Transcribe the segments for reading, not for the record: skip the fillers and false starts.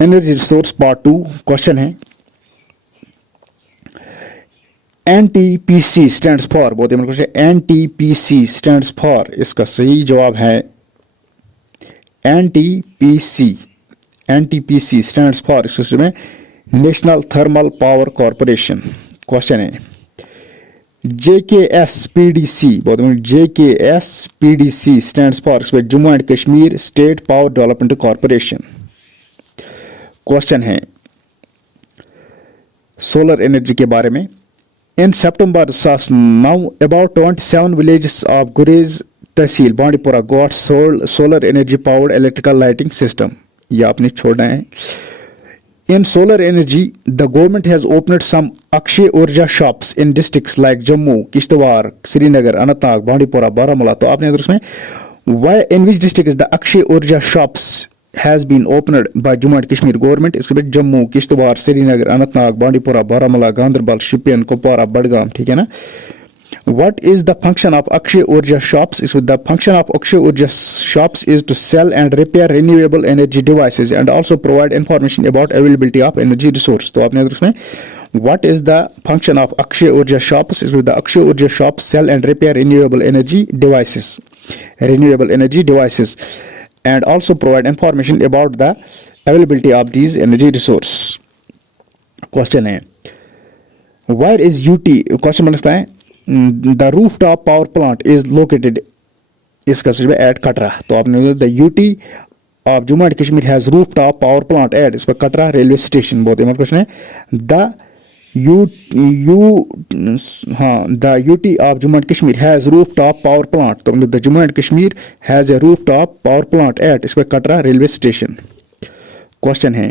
Energy resource part 2 question है NTPC stands for, बहुत ही क्वेश्चन। एनटीपीसी स्टैंड्स फॉर, इसका सही जवाब है एनटीपीसी। एनटीपीसी स्टैंड्स फॉर, इसमें national thermal power corporation. Question है JKSPDC, बहुत JKSPDC stands for Jammu and Kashmir state power development corporation. Question है सोलर एनर्जी के बारे में। In September 2009 about 27 villages of Gurez tehsil Bandipora got solar energy powered electrical lighting system. ये आपने छोड़ना है। In solar energy, the government has opened some Akshay Urja shops in districts like Jammu, Kishtwar, Srinagar, Anantnag, Bandipora, Baramulla. तो आपने अगर उसमें why in which district is the Akshay Urja shops has been opened by Jammu and Kashmir government? इसके बाद जम्मू, किश्तवाड़, श्रीनगर, अनंतनाग, बांडीपुरा, बारामूला, गांधरबल, शिपियन, कुपवारा, बडगाम, ठीक है ना। What is the function of Akshay Urja shops? The function of Akshay Urja shops is to sell and repair renewable energy devices and also provide information about availability of energy resource. तो आपने अगर उसमें what is the function of Akshay Urja shops? The Akshay Urja shops sell and repair renewable energy devices and also provide information about the availability of these energy resources. Question है where is UT? Question बनता है the rooftop power plant is located, इसका सही है at Katra. तो आपने the UT of Jammu and Kashmir has rooftop power plant at इस पर कटरा रेलवे स्टेशन। बहुत इंपॉर्टेंट क्वेश्चन है। the UT of Jammu and Kashmir has rooftop power plant, तो the Jammu and Kashmir has a rooftop power plant at इस पर Katra railway station. Question है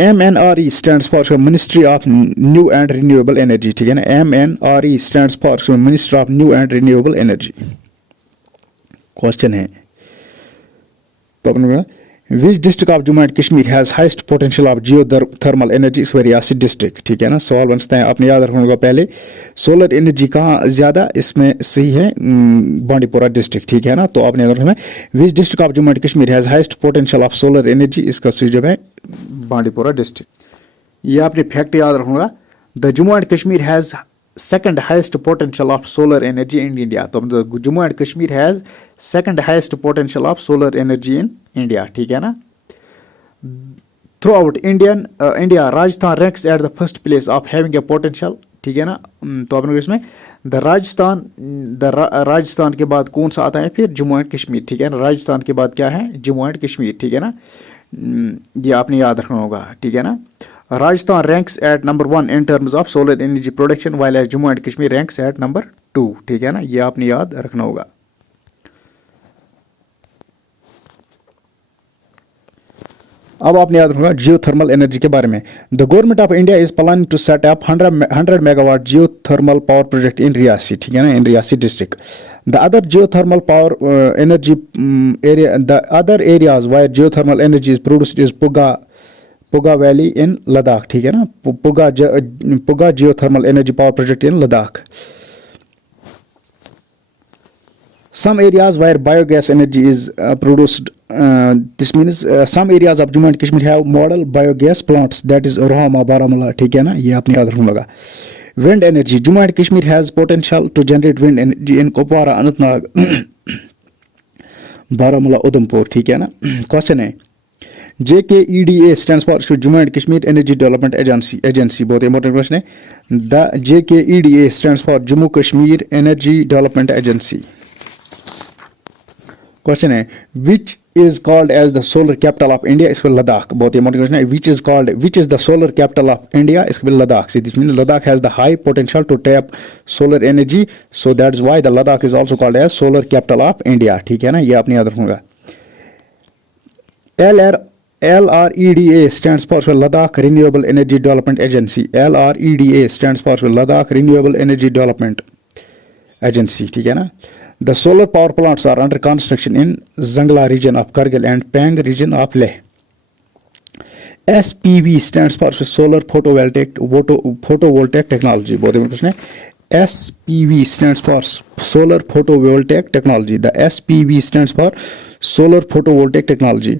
MNRE stands for Ministry of New and Renewable Energy, ठीक है ना। MNRE stands for Ministry of New and Renewable Energy। Question है तो अपने which district of Jammu and Kashmir has highest potential of geothermal energy? इस Reasi district, ठीक है ना। सवाल बनता है आपने याद रखना होगा पहले सोलर एनर्जी कहाँ ज्यादा, इसमें सही है बांडीपुरा डिस्ट्रिक्ट, ठीक है ना। तो आपने याद रखना which district of Jammu and Kashmir has highest potential of solar energy? इसका सही जवाब है बांडीपुरा डिस्ट्रिक्ट। ये आपने फैक्ट याद रखूंगा। The Jammu and Kashmir has second highest potential of solar energy in India. तो Jammu and Kashmir has second highest potential of solar energy in India, ठीक है ना। Throughout India Rajasthan ranks at the first place of having a potential, ठीक है ना। तो आपने इसमें राजस्थान के बाद कौन सा आता है फिर? जम्मू एंड कश्मीर, ठीक है ना। राजस्थान के बाद क्या है? जम्मू एंड कश्मीर, ठीक है ना। ये आपने याद रखना होगा, ठीक है ना। Rajasthan ranks at number 1 in terms of solar energy production while as Jammu and Kashmir ranks at number 2, ठीक है ना। ये आपने याद रखना होगा। अब आपने याद रखना जियोथर्मल एनर्जी के बारे में। The government of India is planning to set up 100 megawatt geothermal power project in Reasi, ठीक है ना, in Reasi district. The other geothermal power energy area, the other areas where geothermal energy is produced is Puga valley in Ladakh, ठीक है ना। Puga geothermal energy power project in Ladakh. Some areas where biogas energy is produced, this means some areas of Jammu and Kashmir have model biogas plants, that is Rohama, Baramulla, ठीक है ना। ये आपने याद रखना होगा। Wind energy, Jammu and Kashmir has potential to generate wind energy in Kupwara, Anantnag, Baramulla, Udhampur, ठीक है ना। क्वेश्चन है JKEDA stands for Jammu and Kashmir Energy Development Agency, बहुत इंपॉर्टेंट क्वेश्चन है। The JKEDA stands for Jammu Kashmir Energy Development Agency। Question है which is called as the solar capital of India? इसको लद्दाख, बहुत important question है। Which is the solar capital of India? इसको Ladakh. This mean Ladakh has the high potential to tap solar energy, so that is why the Ladakh is also called as solar capital of India, ठीक है ना। ये आपने याद रखूंगा। LREDA stands for Ladakh Renewable Energy Development Agency. LREDA stands for Ladakh Renewable Energy Development Agency, ठीक है ना। The solar power plants are under construction in Zangla region of Kargil and Pang region of Leh. SPV stands for solar photovoltaic technology. बहुत important question है। SPV stands for solar photovoltaic technology. The SPV stands for solar photovoltaic technology.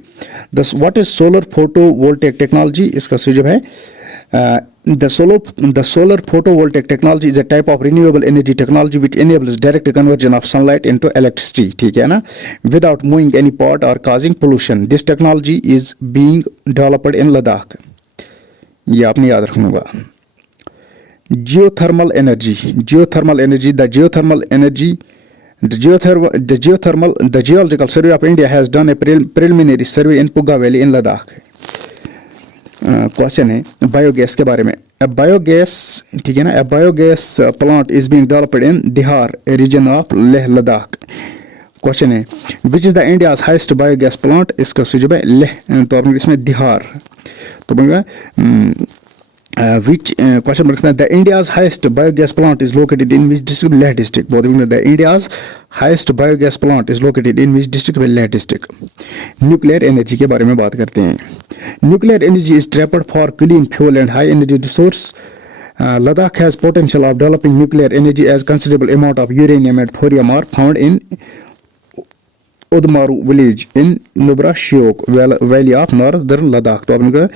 Thus what is solar photovoltaic technology? इसका सुझाव है the solar photovoltaic technology is a type of renewable energy technology which enables direct conversion of sunlight into electricity, ठीक है ना, without moving any part or causing pollution. This technology is being developed in Ladakh. ये आपने याद रखना होगा। Geothermal energy, the Geological Survey of India has done a preliminary survey in Pugga Valley in Ladakh. Question है biogas के बारे में। Biogas, ठीक है ना, biogas plant is being developed in Dihar region of Leh Ladakh. Question है which is the India's highest biogas plant? इसका सुझाव है लेह, तो आपने इसमें दिहार, तो बनेगा which question mark the India's highest biogas plant is located in which district? Leh district. बोलते the India's highest biogas plant is located in which district? Leh district. Nuclear energy के बारे में बात करते हैं। Nuclear energy is trapped for clean fuel and high energy resource. Ladakh has potential of developing nuclear energy as considerable amount of uranium and thorium are found in Udmaru village in Nubra Shiok valley of northern Ladakh. तो आपने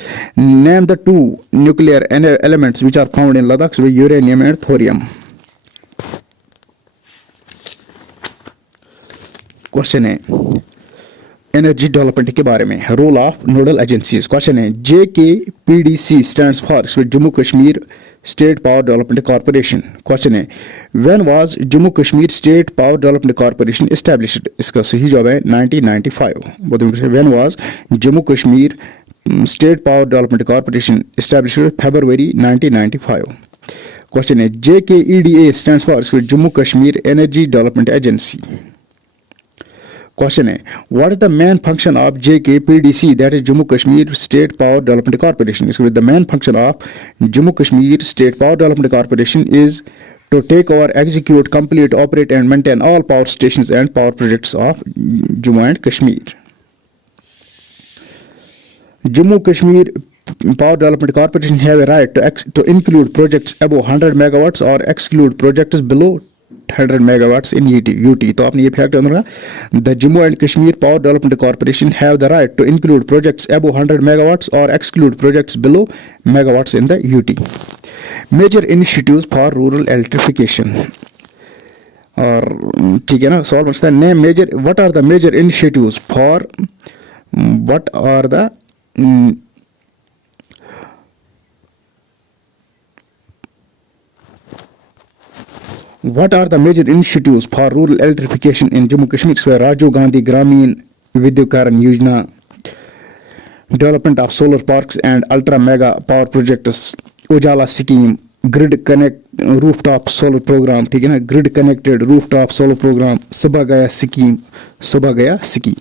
name the two nuclear elements which are found in Ladakh, so uranium and thorium. Question है energy development के बारे में, role of nodal agencies. Question है JKPDC stands for Jammu Kashmir state power development corporation. Question है when was Jammu Kashmir state power development corporation established? इसका सही जवाब है 1995। When was Jammu Kashmir state power development corporation established? February 1995। Question है JKEDA stands for Jammu Kashmir energy development agency. Question है what is the main function of JKPDC, that is Jammu Kashmir state power development corporation? इसके the main function of Jammu Kashmir state power development corporation is to take over, execute, complete, operate and maintain all power stations and power projects of Jammu and Kashmir. Jammu Kashmir Power Development Corporation have a right to include projects above 100 megawatts or exclude projects below 100 megawatts in UT. तो आपने ये fact याद रखना। The Jammu and Kashmir Power Development Corporation have the right to include projects above 100 megawatts or exclude projects below megawatts in the UT. Major initiatives for rural electrification. और ठीक है ना, सवाल पूछता है name major, what are the major initiatives for, what are the What are the major initiatives for rural electrification in Jammu Kashmir? So Rajiv Gandhi Gramin Vidyutkaran Yojana, development of solar parks and ultra mega power projects, Ujala scheme, grid connect rooftop solar program, ठीक है ना, grid connected rooftop solar program, सबा गया scheme.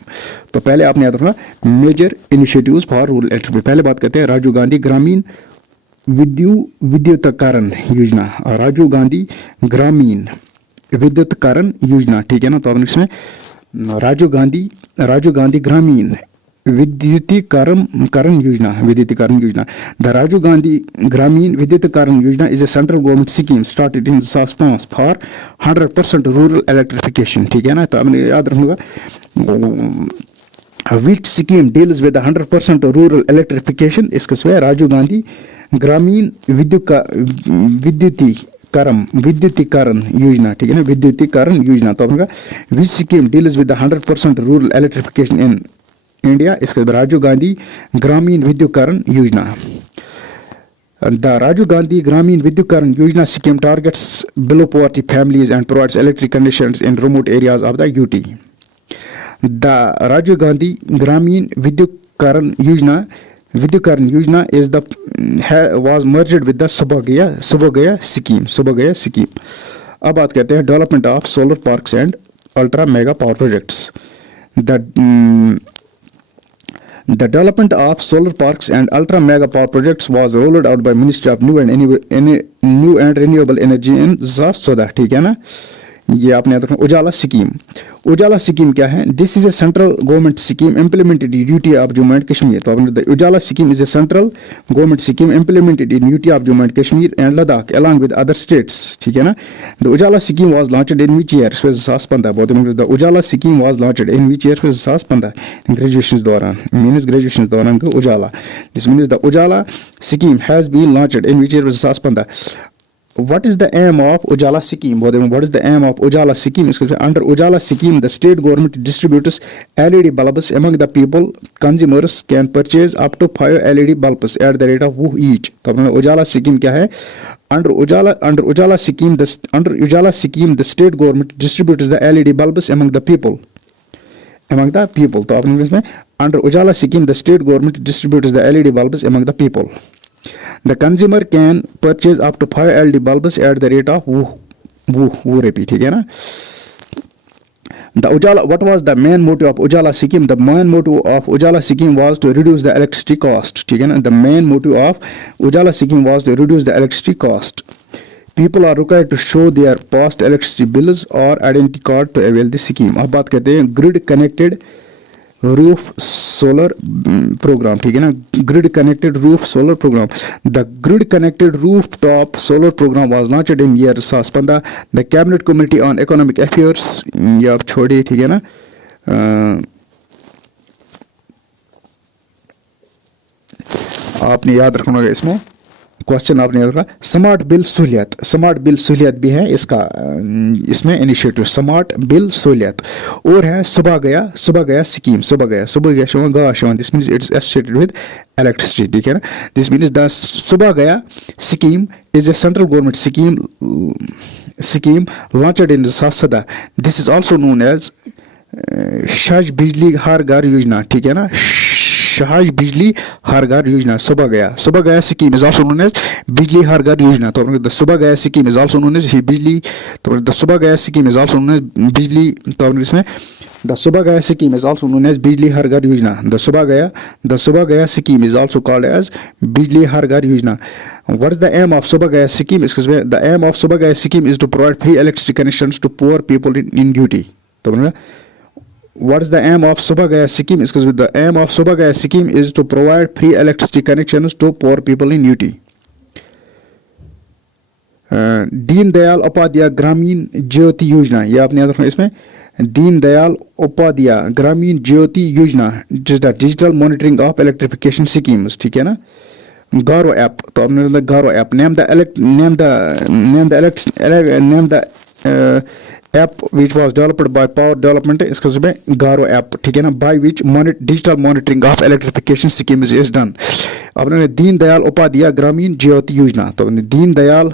तो पहले आपने याद रखना major initiatives for rural electrification. पहले बात करते हैं राजीव गांधी ग्रामीण विद्युतीकरण योजना, राजीव गांधी ग्रामीण विद्युतीकरण योजना, ठीक है ना। तो आपने इसमें राजीव गांधी ग्रामीण विद्युतीकरण योजना। द राजीव गांधी ग्रामीण विद्युतीकरण योजना is a central government scheme started in 2005 for 100% rural electrification, ठीक है ना। तो आपने याद रखूंगा विच scheme deals with 100% rural electrification? इसका स्वयं राजीव गांधी ग्रामीण विद्युतीकरण योजना, ठीक है ना, विद्युतीकरण योजना। तो आपका विच scheme deals with 100% rural electrification in India? इसके बाद राजीव गांधी ग्रामीण विद्युतीकरण योजना। The Rajiv Gandhi Gramin Vidyutkaran Yojana scheme targets below poverty families and provides electric connections in remote areas of the UT. The Rajiv Gandhi Gramin Vidyutkaran Yojana is was merged with the Subhagaya scheme. अब बात करते हैं development of solar parks and ultra mega power projects. The development of solar parks and ultra mega power projects was rolled out by Ministry of New and Renewable Energy in 2014, ठीक है ना। ये आपने याद रखना, उजाला स्कीम। उजाला scheme क्या है? This is a central government scheme implemented in UT of Jammu and Kashmir. तो आपने Ujala scheme is a central government scheme implemented in UT of Jammu and Kashmir and Ladakh along with other states, ठीक है ना। The Ujala scheme was launched in which year? 2015। बहुत the Ujala scheme was launched in which year? 2015। Graduation दौरान, means graduation दौरान go Ujala. This means the Ujala scheme has been launched in which year? 2015. What is the aim of Ujala scheme? What is the aim of Ujala scheme? Under Ujala scheme, the state government distributes LED bulbs among the people. Consumers can purchase up to 5 LED bulbs at the rate of each. तो Ujala scheme क्या है? Under Ujala scheme, the state government distributes the LED bulbs among the people. तो आपने इसमें under Ujala scheme, the state government distributes the LED bulbs among the people. The consumer can purchase up to 5 LED bulbs at the rate of ₹, ठीक है ना। The Ujala, what was the main motive of Ujala scheme? The main motive of Ujala scheme was to reduce the electricity cost, ठीक है ना। The main motive of Ujala scheme was to reduce the electricity cost. People are required to show their past electricity bills or identity card to avail the scheme. अब बात करते हैं grid connected roof solar program, ठीक है ना। grid connected roof solar program. The grid connected rooftop solar program was launched in year 2015. The cabinet committee on economic affairs, ये आप छोड़िए, ठीक है ना। आपने याद रखना होगा इसमें क्वेश्चन, आपने याद रखा स्मार्ट बिल सहूलियत भी है इसका, इसमें इनिशिएटिव स्मार्ट बिल सहूलियत। और है सुबह गया scheme, this means it's associated with electricity, ठीक है ना। दिस मीन्स द सुबह गया scheme is a central government scheme launched in 2017. This is also known as Sahaj Bijli Har Ghar योजना, ठीक है ना। सहज बिजली हर घर योजना, सुबह गया scheme is also known as Bijli Har Ghar Yojana. तो द सुबह गया scheme is also known as Bijli, तो द सुबह गया scheme is also known as Bijli, तो इसमें द सुबह गया scheme is also known as Bijli Har Ghar Yojana. The सुबह गया scheme is also called as Bijli Har Ghar योजना। What is the aim of Subha Gaya scheme? The aim of Subha Gaya scheme is to provide free electricity connections to poor people in duty. तो what is the aim of Subha Gaya scheme? The aim of Subha Gaya scheme is to provide free electricity connections to poor people in UT. Deen Dayal Upadhyay Gramin Jyoti योजना, ये आपने याद रखना इसमें। Deen Dayal Upadhyay Gramin Jyoti Yojana, digital monitoring of electrification schemes, ठीक है ना। गारो ऐप, तो आपने GARV app name the app which was developed by power development, इसका में गारो ऐप, ठीक है ना। By which digital monitoring of electrification schemes is done. आपने दीन दयाल उपाध्याय ग्रामीण ज्योति योजना, तो दीन दयाल